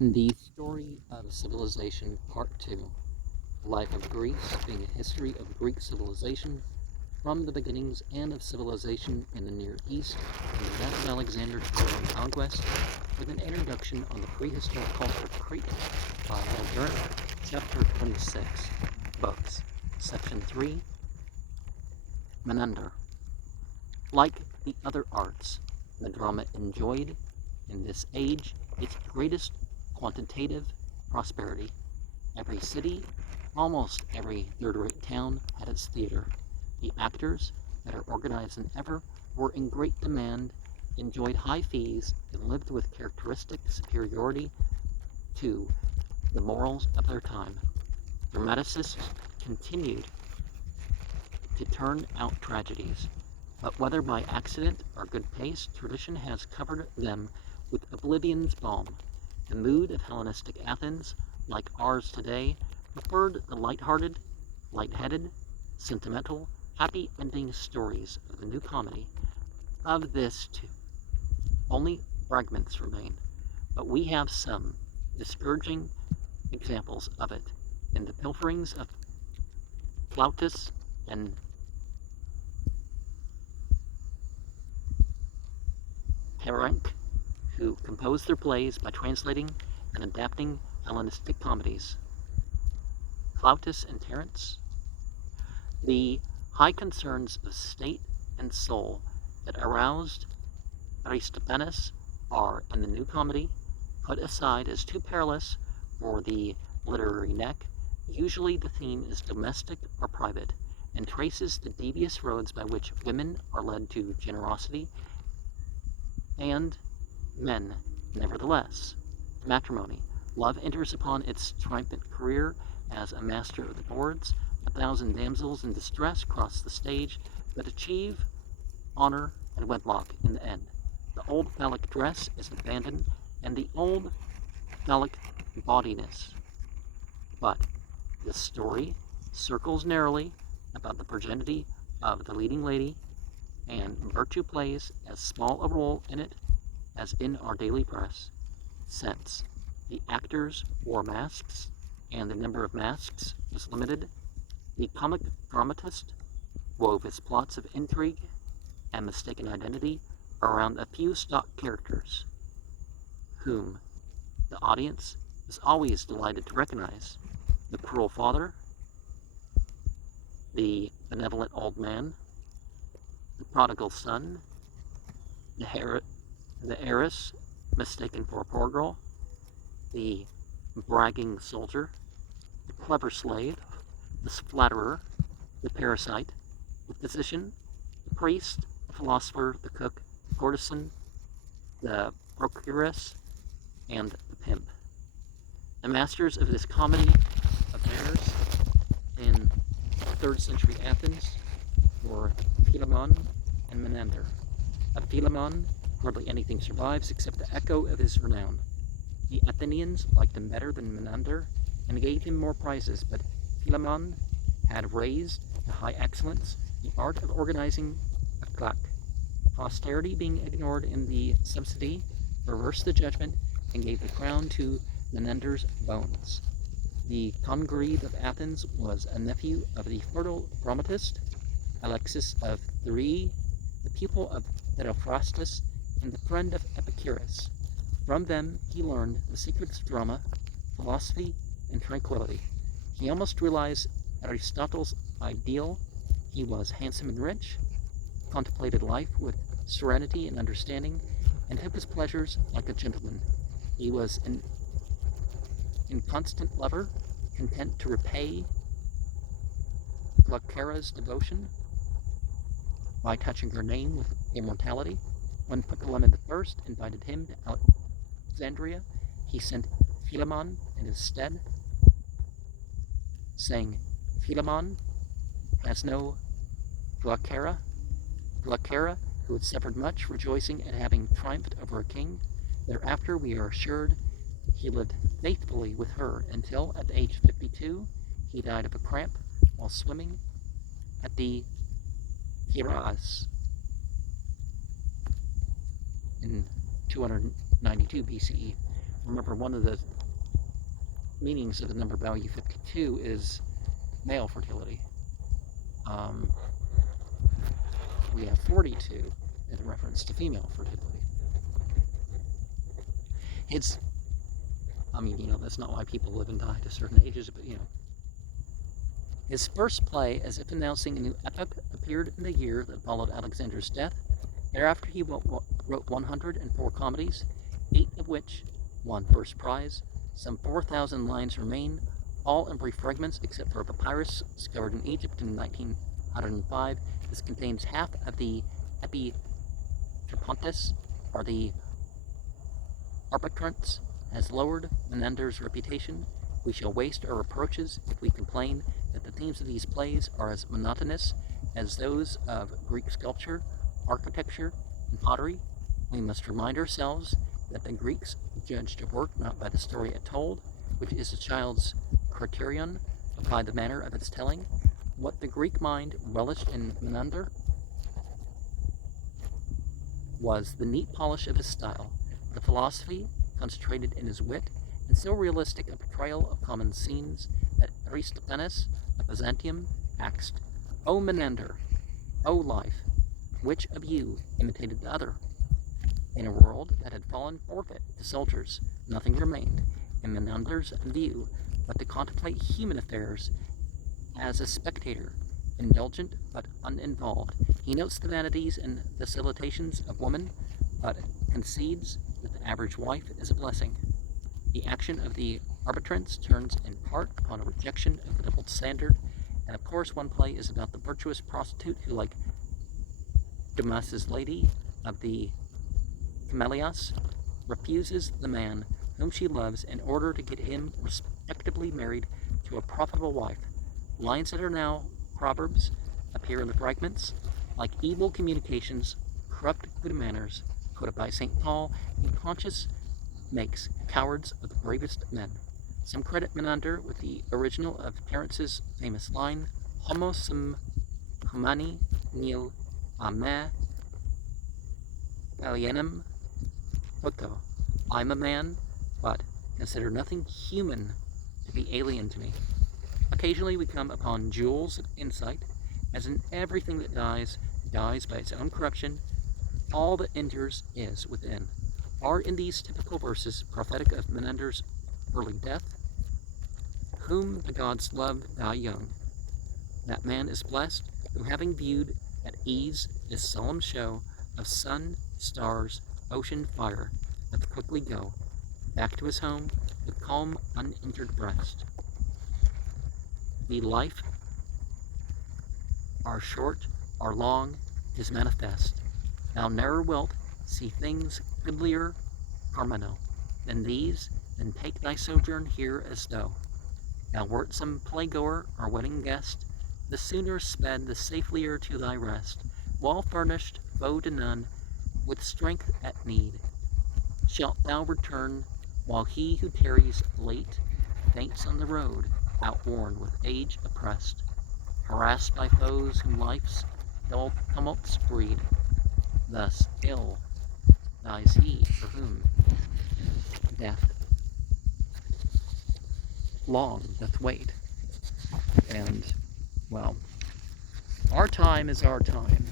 The Story of Civilization, Part 2. Life of Greece, being a history of Greek civilization from the beginnings and of civilization in the Near East and the death of Alexander's Persian conquest, with an introduction on the prehistoric culture of Crete by Durant, Chapter 26, Books, Section 3, Menander. Like the other arts, the drama enjoyed in this age its greatest quantitative prosperity. Every city, almost every third-rate town, had its theater. The actors, better organized than ever, were in great demand, enjoyed high fees, and lived with characteristic superiority to the morals of their time. Dramaticists continued to turn out tragedies, but whether by accident or good taste, tradition has covered them with oblivion's balm. The mood of Hellenistic Athens, like ours today, preferred the light-hearted, light-headed, sentimental, happy-ending stories of the new comedy. Of this, too, only fragments remain, but we have some discouraging examples of it in the pilferings of Plautus and Herenc, who composed their plays by translating and adapting Hellenistic comedies. Plautus and Terence, the high concerns of state and soul that aroused Aristophanes are, in the new comedy, put aside as too perilous for the literary neck. Usually the theme is domestic or private, and traces the devious roads by which women are led to generosity, and men, nevertheless, matrimony. Love enters upon its triumphant career as a master of the boards. 1,000 damsels in distress cross the stage, but achieve honor and wedlock in the end. The old phallic dress is abandoned, and the old phallic gaudiness. But the story circles narrowly about the progeny of the leading lady, and virtue plays as small a role in it as in our daily press, since the actors wore masks, and the number of masks was limited. The comic dramatist wove his plots of intrigue and mistaken identity around a few stock characters, whom the audience is always delighted to recognize: the cruel father, the benevolent old man, the prodigal son, the heiress mistaken for a poor girl, the bragging soldier, the clever slave, the flatterer, the parasite, the physician, the priest, the philosopher, the cook, the courtesan, the procuress, and the pimp. The masters of this comedy of errors in 3rd century Athens were Philemon and Menander. Of Philemon, hardly anything survives except the echo of his renown. The Athenians liked him better than Menander and gave him more prizes, but Philemon had raised to high excellence the art of organizing a claque. Posterity, being ignored in the subsidy, reversed the judgment and gave the crown to Menander's bones. The Congreve of Athens was a nephew of the fertile dramatist Alexis of Thurii, the pupil of Theophrastus, and the friend of Epicurus. From them he learned the secrets of drama, philosophy, and tranquility. He almost realized Aristotle's ideal. He was handsome and rich, contemplated life with serenity and understanding, and took his pleasures like a gentleman. He was an inconstant lover, content to repay Glaucera's devotion by touching her name with immortality. When Ptolemy I invited him to Alexandria, he sent Philemon in his stead, saying, "Philemon has no Glaucera, who had suffered much, rejoicing at having triumphed over a king. Thereafter, we are assured, he lived faithfully with her until, at the age of 52, he died of a cramp while swimming at the Piraeus in 292 BCE. remember one of the meanings of the number value 52 is male fertility. We have 42 in reference to female fertility. That's not why people live and die to certain ages, but His first play, as if announcing a new epoch, appeared in the year that followed Alexander's death. Thereafter he wrote 104 comedies, 8 of which won first prize. Some 4,000 lines remain, all in brief fragments except for a papyrus discovered in Egypt in 1905. This contains half of the Epitrapontis, or the Arbitrants, has lowered Menander's reputation. We shall waste our reproaches if we complain that the themes of these plays are as monotonous as those of Greek sculpture, architecture, and pottery. We must remind ourselves that the Greeks judged a work not by the story it told, which is a child's criterion, but by the manner of its telling. What the Greek mind relished in Menander was the neat polish of his style, the philosophy concentrated in his wit, and so realistic a portrayal of common scenes that Aristophanes of Byzantium asked, "O Menander, O life, which of you imitated the other?" In a world that had fallen forfeit to soldiers, nothing remained, in Menander's view, but to contemplate human affairs as a spectator, indulgent but uninvolved. He notes the vanities and vacillations of woman, but concedes that the average wife is a blessing. The action of the arbitrants turns in part upon a rejection of the double standard, and of course one play is about the virtuous prostitute who, like Damas's lady of the Camellias, refuses the man whom she loves in order to get him respectably married to a profitable wife. Lines that are now proverbs appear in the fragments, like evil communications, corrupt good manners, quoted by St. Paul, and conscience makes cowards of the bravest men. Some credit Menander with the original of Terence's famous line, "Homo sum humani nil a me alienem poto." I'm a man, but consider nothing human to be alien to me. Occasionally we come upon jewels of insight, as in everything that dies by its own corruption. All that endures is within. Are in these typical verses prophetic of Menander's early death? Whom the gods love die young. That man is blessed who, having viewed at ease this solemn show of sun, stars, ocean, fire, doth quickly go back to his home with calm, uninjured breast. The life, are short, are long, is manifest. Thou ne'er wilt see things goodlier, Carmeno, than these, then take thy sojourn here as though thou wert some playgoer or wedding guest, the sooner sped, the safelier to thy rest, well furnished, foe to none, with strength at need. Shalt thou return, while he who tarries late faints on the road, outworn with age oppressed, harassed by foes whom life's dull tumults breed. Thus ill dies he for whom death long doth wait. And, well, our time is our time,